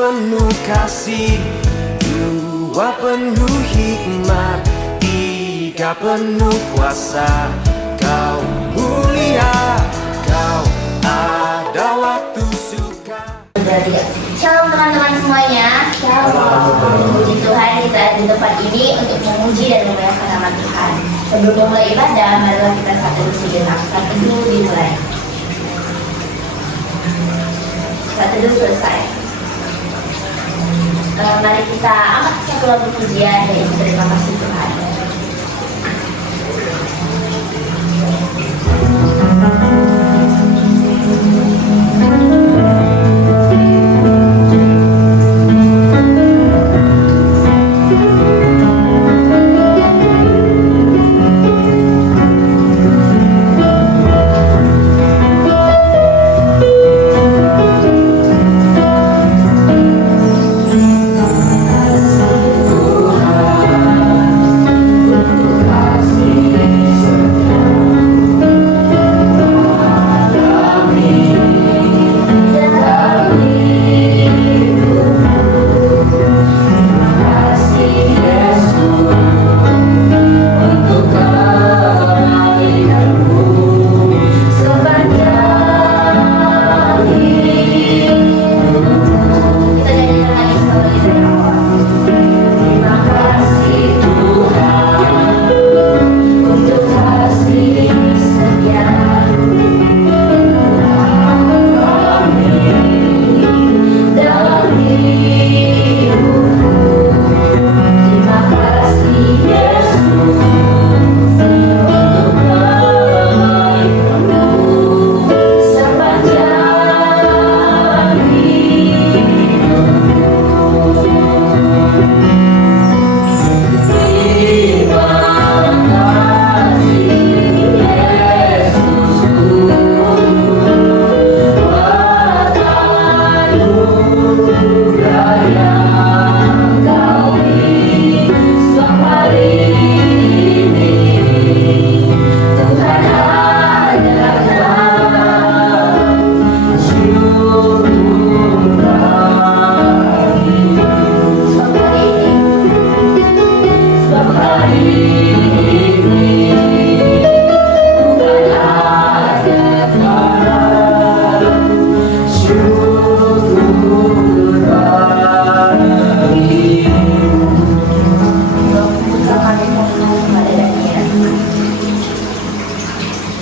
penuh kasih, dua penuh hikmat, tiga penuh kuasa. Kau mulia, kau ada waktu suka. Shalom teman-teman semuanya. Shalom. Puji Tuhan kita ada di tempat ini untuk memuji dan memuliakan nama Tuhan. Sebelum memulai ibadah, marilah kita saat teduh sejenak. Saat teduh dimulai. Saat teduh selesai. Mari kita angkat satu lagu pujian yaitu terima kasih Tuhan.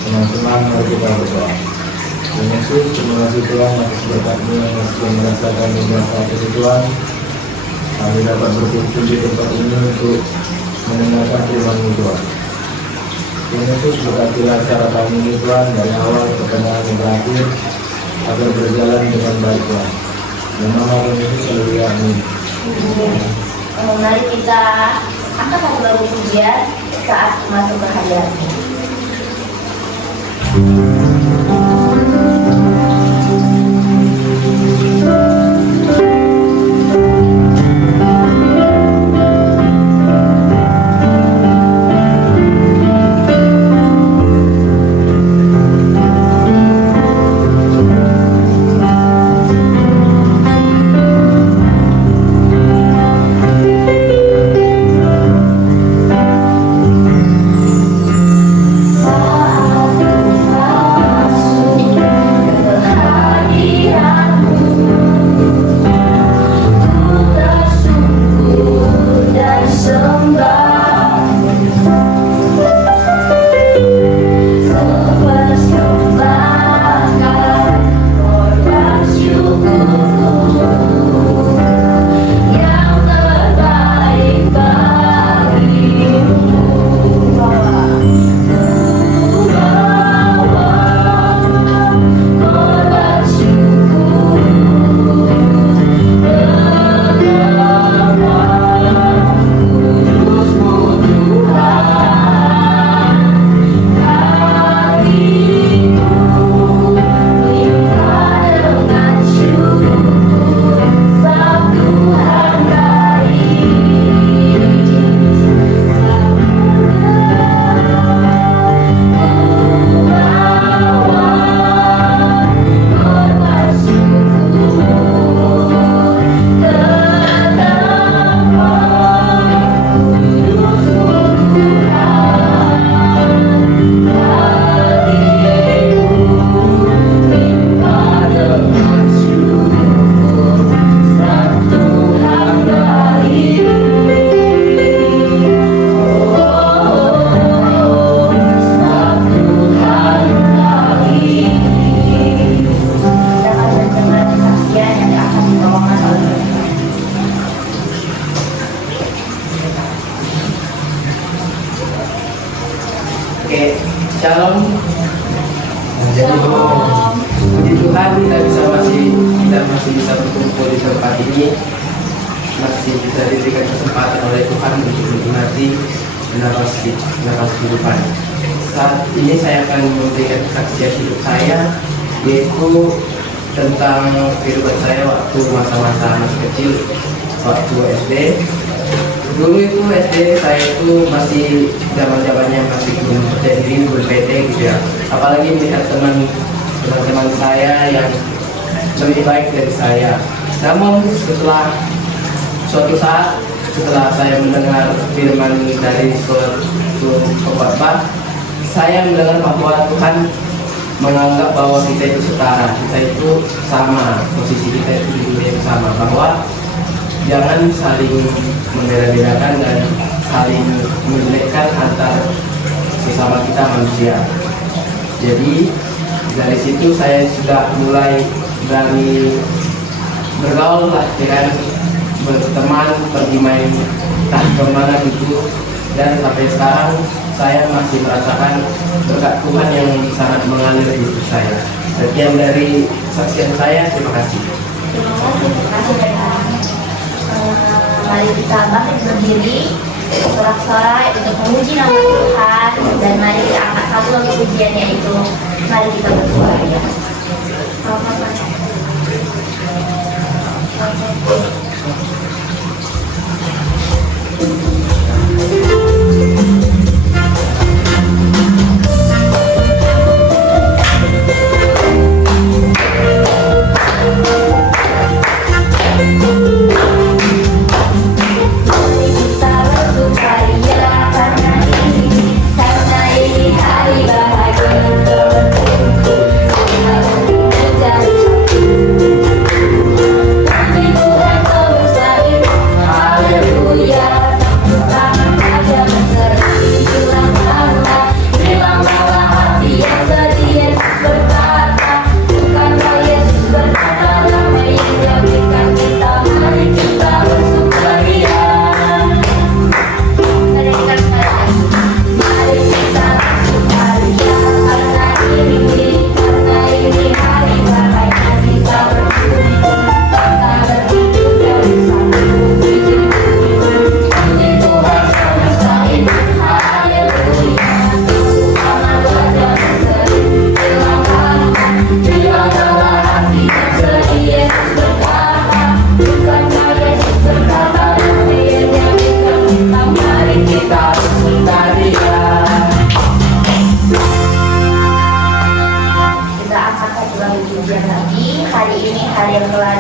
Teman-teman, mari kita berdoa. Tuhan Yesus, terima kasih Tuhan atas berkat-Mu yang sudah merasakan beberapa Tuhan. Kami dapat berkumpul di tempat ini untuk mendengarkan firman-Mu Tuhan. Tuhan Yesus, berkatilah acara kami ini Tuhan dari awal ke tengah dan berakhir agar berjalan dengan baik Tuhan. Dalam nama Tuhan Yesus, haleluya, amin. Mari kita angkat satu lagu pujian saat masuk ke hadirat-Mu. Saat Tuhan kita masih bisa berkumpul di tempat ini, masih bisa diberikan kesempatan oleh Tuhan untuk menikmati nafas kehidupan. Saat ini saya akan memberikan kesaksian hidup saya, yaitu tentang kehidupan saya waktu masa-masa masih kecil, waktu SD. Dulu itu SD saya itu masih zaman-zamannya masih belum percaya diri, belum pede gitu ya. Apalagi melihat teman-teman saya yang lebih baik dari saya. Namun setelah suatu saat, setelah saya mendengar firman dari suatu khotbah, saya mendengar bahwa Tuhan menganggap bahwa kita itu setara, kita itu sama, posisi kita itu di dunia itu sama, bahwa jangan saling membeda-bedakan dan saling menjelekkan antar sesama kita manusia. Jadi dari situ saya sudah mulai berani bergaul lah, dengan berteman, pergi main entah kemana gitu, dan sampai sekarang saya masih merasakan berkat Tuhan yang sangat mengalir di hidup saya. Sekian dari saksian saya, terima kasih. Terima kasih Pak. Mari kita bangkit berdiri, sorak-sorai untuk memuji nama Tuhan, dan mari kita angkat satu lagu pujian, yaitu mari kita bersuara. Karena ini hari yang telah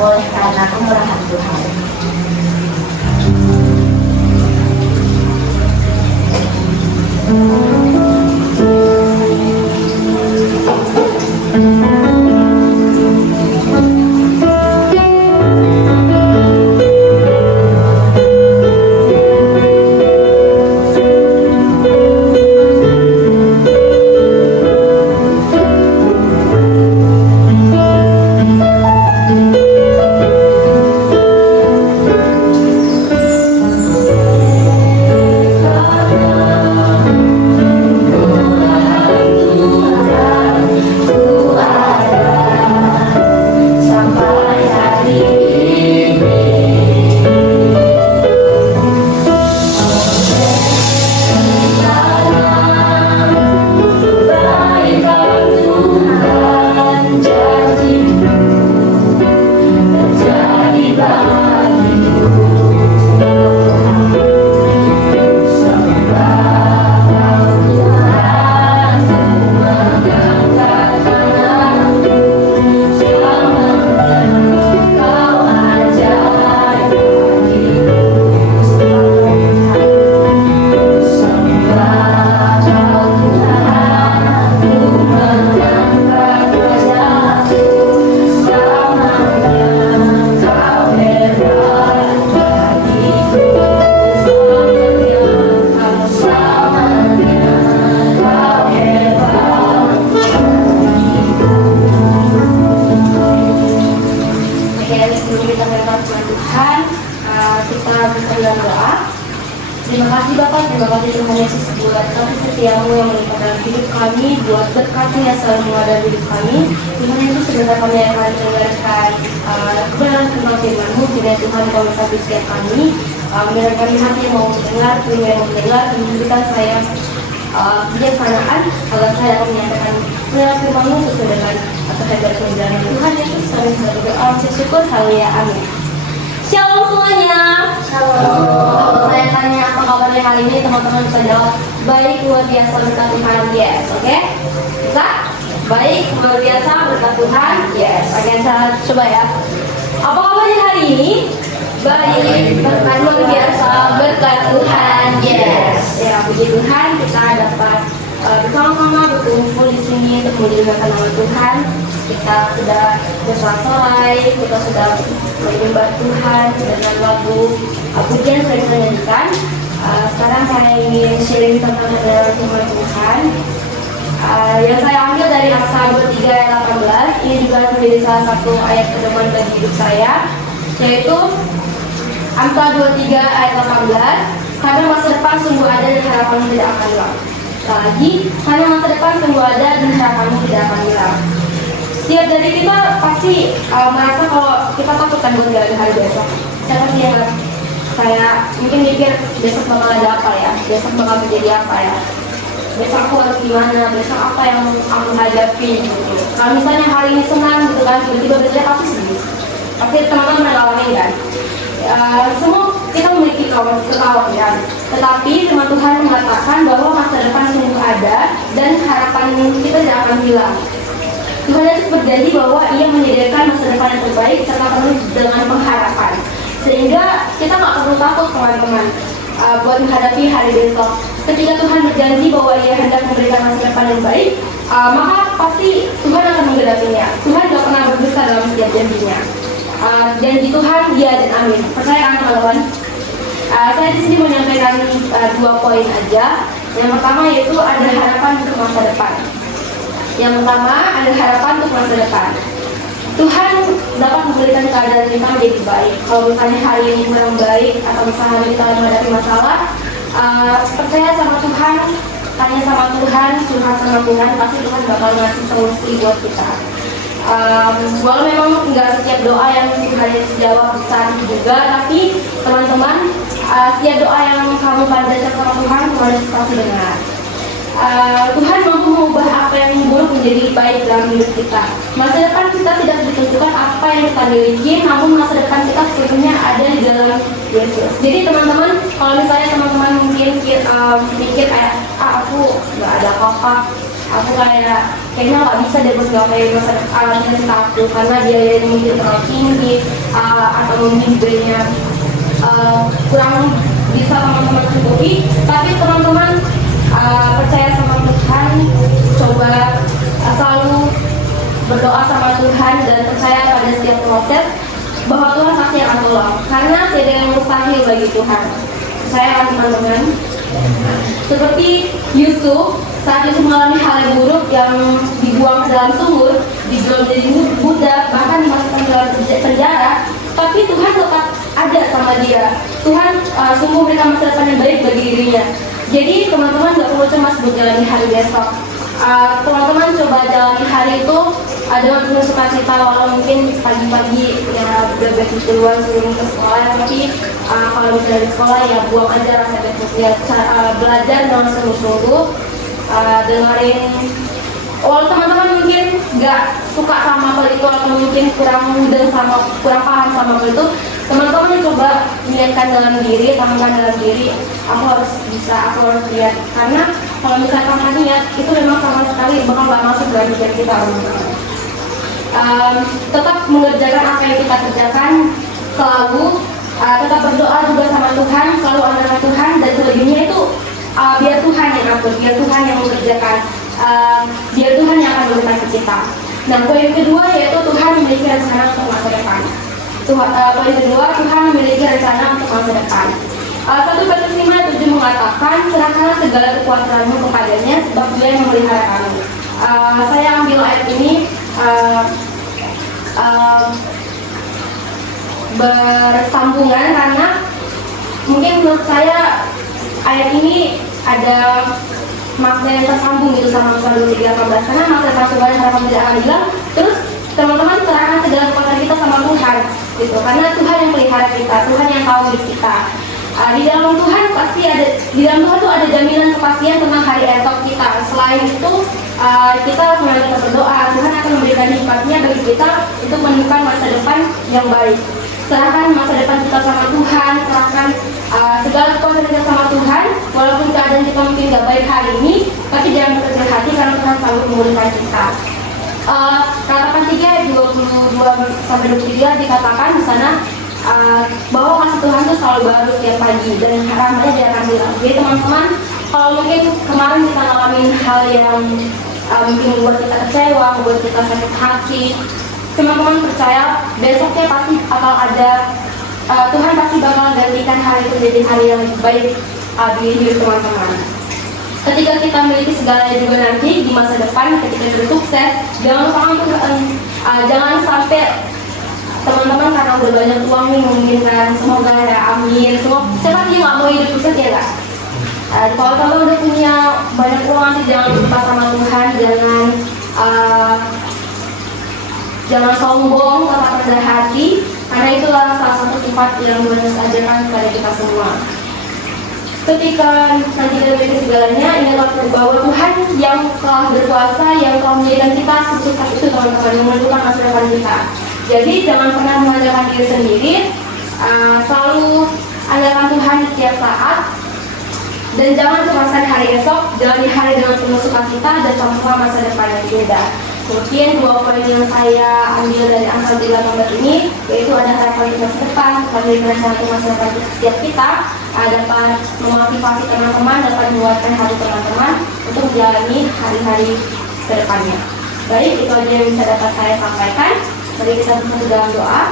oleh karena kemurahan Tuhan. Terima kasih Bapak, terima kasih Tuhan Yesus buat kasih setiamu yang melimpah dalam hidup kami, buat berkat-Mu yang selalu mengalir dalam hidup kami. Tuhan Yesus, sebentar kami akan mendengarkan kebenaran tentang firman-Mu. Kiranya Tuhan Kau berkati setiap kami, mendengar kami hati yang mau mendengar, telinga yang mau mendengar, dan memberikan saya kebijaksanaan agar saya akan menyampaikan kebenaran firman-Mu sesuai dengan kehendak dan Tuhan Yesus. Kami sudah berdoa, bersyukur, haleluya, amin. Shalom semuanya. Shalom. Saya tanya apa kabarnya hari ini, teman-teman bisa jawab baik, luar biasa, berkat Tuhan, yes. Oke? Bisa? Baik, luar biasa, berkat Tuhan, yes. Oke, saya coba ya. Apa kabarnya hari ini? Baik, berkat luar biasa, berkat Tuhan, yes. Ya, puji Tuhan, kita dapat bersama-sama berkumpul di sini untuk memuliakan nama Tuhan. Kita sudah bersorak-sorai, kita sudah menyembah Tuhan dengan lagu pujian sudah kita nyanyikan. Sekarang saya ingin sharing tentang firman Tuhan yang saya ambil dari Amsal 23 ayat 18. Ini juga menjadi salah satu ayat pedoman bagi hidup saya, yaitu Amsal 23 ayat 18. Karena masa depan sungguh ada dan harapanmu tidak akan hilang. Sekali lagi, karena masa depan sungguh ada dan harapanmu tidak akan hilang. Setiap dari kita pasti merasa kalau kita takut kan buat jalan hari besok. Saya pasti ingat, saya mungkin mikir besok bakal ada apa ya, besok bakal terjadi apa ya, besok aku harus gimana, besok apa yang aku hadapi gitu. Kalau misalnya hari ini senang gitu kan, tiba-tiba besoknya pasti sedih. Pasti teman-teman pernah ngalamin kan. Semua kita memiliki kekhawatiran, tetapi firman Tuhan mengatakan bahwa masa depan sungguh ada dan harapan kita tidak akan hilang. Tuhan Yesus berjanji bahwa Ia menyediakan masa depan yang terbaik serta penuh dengan pengharapan, sehingga kita nggak perlu takut teman-teman buat menghadapi hari besok. Ketika Tuhan berjanji bahwa Ia hendak memberikan masa depan yang baik, maka pasti Tuhan akan menggenapinya. Tuhan tidak pernah berdusta dalam setiap janjinya. Janji Tuhan dia dan amin. Percaya kan teman-teman? Saya di sini menyampaikan 2 poin aja. Yang pertama yaitu ada harapan untuk masa depan. Yang pertama ada harapan untuk masa depan. Tuhan dapat memberikan keadaan kita menjadi baik. Kalau misalnya hari ini kurang baik atau misalnya kita menghadapi masalah, percaya sama Tuhan, tanya sama Tuhan, curhat sama Tuhan, pasti Tuhan bakal ngasih solusi buat kita. Walau memang nggak setiap doa yang Tuhan jawab saat itu juga, tapi teman-teman, setiap doa yang kamu panjatkan sama Tuhan, Tuhan pasti dengar. Tuhan mampu mengubah apa yang buruk menjadi baik dalam hidup kita. Masa depan kita tidak ditentukan apa yang kita miliki, namun masa depan kita sepenuhnya ada di dalam Yesus. Jadi teman-teman, kalau misalnya teman-teman mungkin mikir kayak aku nggak ada apa-apa, aku kayaknya nggak bisa deh buat gapai masa cita aku karena biaya mungkin terlalu tinggi atau mungkin biayanya kurang bisa teman-teman cukupi. Tapi teman-teman percaya sama Tuhan, coba selalu berdoa sama Tuhan dan percaya pada setiap proses bahwa Tuhan pasti akan tolong karena tidak ada yang mustahil bagi Tuhan. Percaya teman-teman. Seperti Yusuf saat Yusuf mengalami hal yang buruk yang dibuang ke dalam sumur, dijual menjadi budak, bahkan dimasukkan ke dalam penjara, tapi Tuhan tetap ada sama dia. Tuhan sungguh memberikan masa depan yang baik bagi dirinya. Jadi teman-teman gak perlu cemas buat jalani hari besok. Teman-teman coba jalani hari itu dengan penuh sukacita, walau mungkin pagi-pagi ya udah beres duluan sebelum ke sekolah, tapi kalau misalnya di sekolah ya buang aja rasa beresnya, belajar dengan sungguh-sungguh, dengerin. Walau teman-teman mungkin nggak suka sama hal itu atau mungkin kurang paham sama hal itu, teman-teman coba niatkan dalam diri, tanamkan dalam diri, aku harus bisa, aku harus lihat. Karena kalau misalkan hati niat itu memang sama sekali bakal nggak masuk dalam pikiran kita, teman-teman. Tetap mengerjakan apa yang kita kerjakan, selalu tetap berdoa juga sama Tuhan, selalu andalkan Tuhan, dan selebihnya itu biar Tuhan yang atur, biar Tuhan yang mengerjakan, biar Tuhan yang akan memberikan ke kita. Nah, poin kedua yaitu Tuhan memiliki rencana untuk masa depan. Poin kedua, Tuhan memiliki rencana untuk masa depan. 1 Petrus 5:7 mengatakan, serahkanlah segala kekuasaanmu kepadanya, sebab Dia yang memelihara kamu. Saya ambil ayat ini bersambungan karena mungkin menurut saya ayat ini ada makna yang tersambung gitu sama Mazmur 3:18, karena masa depan Tuhan harapan tidak akan hilang. Terus teman-teman serahkan segala kekuatan kita sama Tuhan gitu, karena Tuhan yang melihara kita, Tuhan yang tahu hidup kita. Di dalam Tuhan pasti ada, di dalam Tuhan tuh ada jaminan kepastian tentang hari esok kita. Selain itu kita selalu tetap berdoa, Tuhan akan memberikan hikmatnya bagi kita untuk menemukan masa depan yang baik. Serahkan masa depan kita sama Tuhan, serahkan segala kekuatan kita sama Tuhan. Walaupun keadaan kita mungkin gak baik hari ini, tapi jangan berkecil hati karena Tuhan selalu memulihkan kita. Katakan 3 22-23 dikatakan di sana bahwa kasih Tuhan itu selalu baru setiap pagi dan rahmatnya dia akan hilang. Jadi teman-teman, kalau mungkin kemarin kita ngalamin hal yang mungkin membuat kita kecewa, membuat kita sakit hati, teman-teman percaya besoknya pasti bakal ada, Tuhan pasti bakal gantikan hari itu menjadi hari yang baik di hidup teman-teman. Ketika kita memiliki segalanya juga nanti di masa depan, ketika kita sukses, jangan sampai teman-teman karena udah banyak uang nih memungkinkan, semoga ya amin, siapa sih nggak mau hidup sukses ya kak? Kalau teman udah punya banyak uang nanti jangan lupa sama Tuhan, jangan sombong, tetap rendah hati, karena itulah salah satu sifat yang Tuhan ajarkan kepada kita semua. Ketika nanti kita memiliki segalanya, ingatlah bahwa Tuhan yang telah berkuasa, yang telah menjadikan kita sukses itu teman-teman, yang menentukan masa depan kita. Jadi jangan pernah mengandalkan diri sendiri, selalu andalkan Tuhan di setiap saat, dan jangan cemaskan hari esok, jalani hari dengan penuh sukacita dan sama-sama masa depan yang indah. Kemudian 2 poin yang saya ambil dari Amsal 18 ini, yaitu ada harapan di masa depan, pada rencana masa depan setiap kita, dapat memotivasi teman-teman, dapat menguatkan hati teman-teman untuk menjalani hari-hari ke depannya. Baik, itu aja yang bisa dapat saya sampaikan. Mari kita bersatu dalam doa.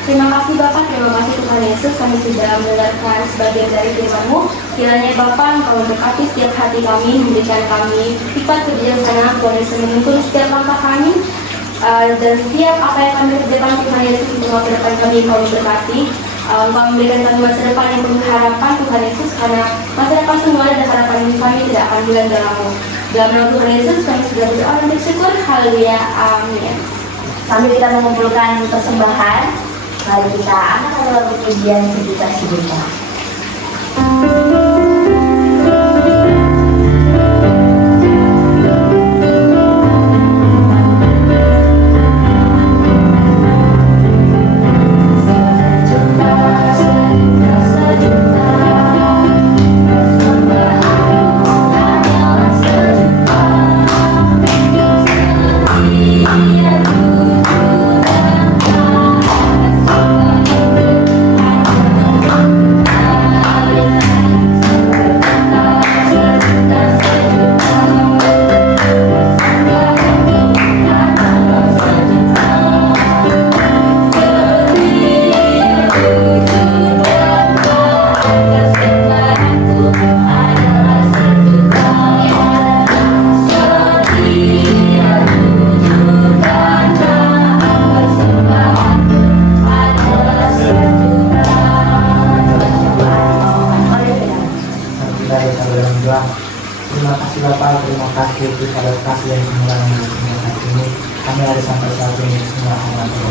Terima kasih Bapak, terima kasih Tuhan Yesus, kami sudah mendengarkan sebagian dari firman-Mu. Kiranya Bapak Engkau memberkati setiap hati kami, memberikan kami hikmat kebijaksanaan, Tuhan Yesus menuntun setiap langkah kami, dan setiap apa yang kami kerjakan, Tuhan Yesus untuk masa depan kami Engkau memberkati. Engkau memberikan kami masa depan yang penuh harapan, Tuhan Yesus, karena masa depan semuanya dan harapan kami tidak akan hilang dalam-Mu. Dalam nama Tuhan Yesus kami sudah berdoa dan bersyukur. Haleluya, amin. Sambil kita mengumpulkan persembahan, mari kita angkat dalam pujian sejuta-sejuta. Sejuta, sejuta,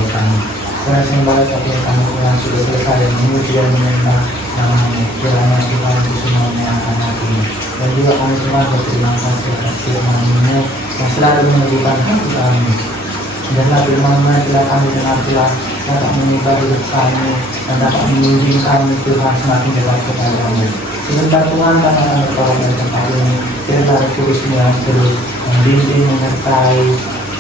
kami. Tuhan sembah tapi kami Tuhan sudah selesai memuji dan menyembah nama-Mu. Kiranya Tuhan untuk semuanya akan hati. Dan juga kami Tuhan berterima kasih atas firman-Mu yang selalu menunjukkan hati kami. Janganlah firman-Mu yang telah kami dengar telah dapat mengubah hidup kami dan dapat membimbing kami Tuhan semakin dekat kepada-Mu. Sebentar Tuhan kami akan berdoa pada tempat ini. Biarlah Kudus-Mu yang terus membimbing, menyertai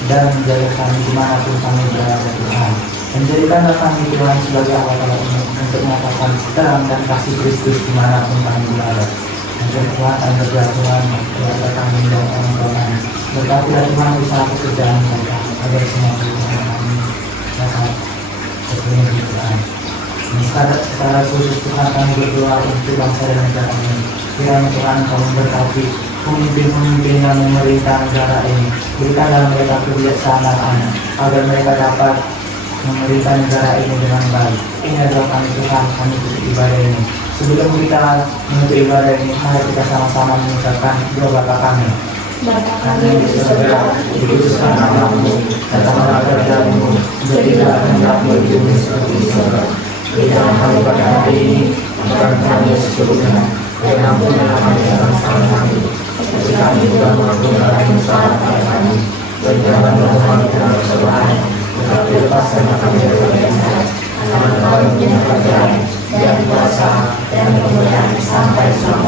dan menjaga kami dimanapun kami berada Tuhan. Dan jadikanlah kami Tuhan sebagai awal-awal untuk menyatakan terang dan kasih Kristus dimanapun kami berada. Dan Tuhan kami berdoa Tuhan, keluarga kami dan orang tua kami. Berkatilah Tuhan usaha pekerjaan mereka agar semua kebutuhan kami dapat terpenuhi Tuhan. Dan secara khusus Tuhan kami berdoa untuk bangsa dan negara ini. Kiranya Tuhan Kau memberkati pemimpin-pemimpin yang memerintah negara ini. Berikanlah mereka kebijaksanaan agar mereka dapat memerintah negara ini dengan baik. Ini adalah kami Tuhan, kami tutup ibadah ini. Sebelum kita menutup ibadah ini, mari kita sama-sama mengucapkan doa Bapa kami. Bapa kami di surga, Dikuduskan nama-Mu, datanglah kerajaan-Mu, jadilah kehendak-Mu di bumi seperti di surga. Berikanlah kami pada hari ini makan kami secukupnya, dan ampunilah kami akan salah kami, seperti kami juga mengampuni orang yang salah pada kami. Dan jangan kami ke dalam cobaan, tetapi lepaskanlah kami dari yang jahat. Karena Kau yang punya kerajaan dan kuasa dan kemuliaan sampai selamanya.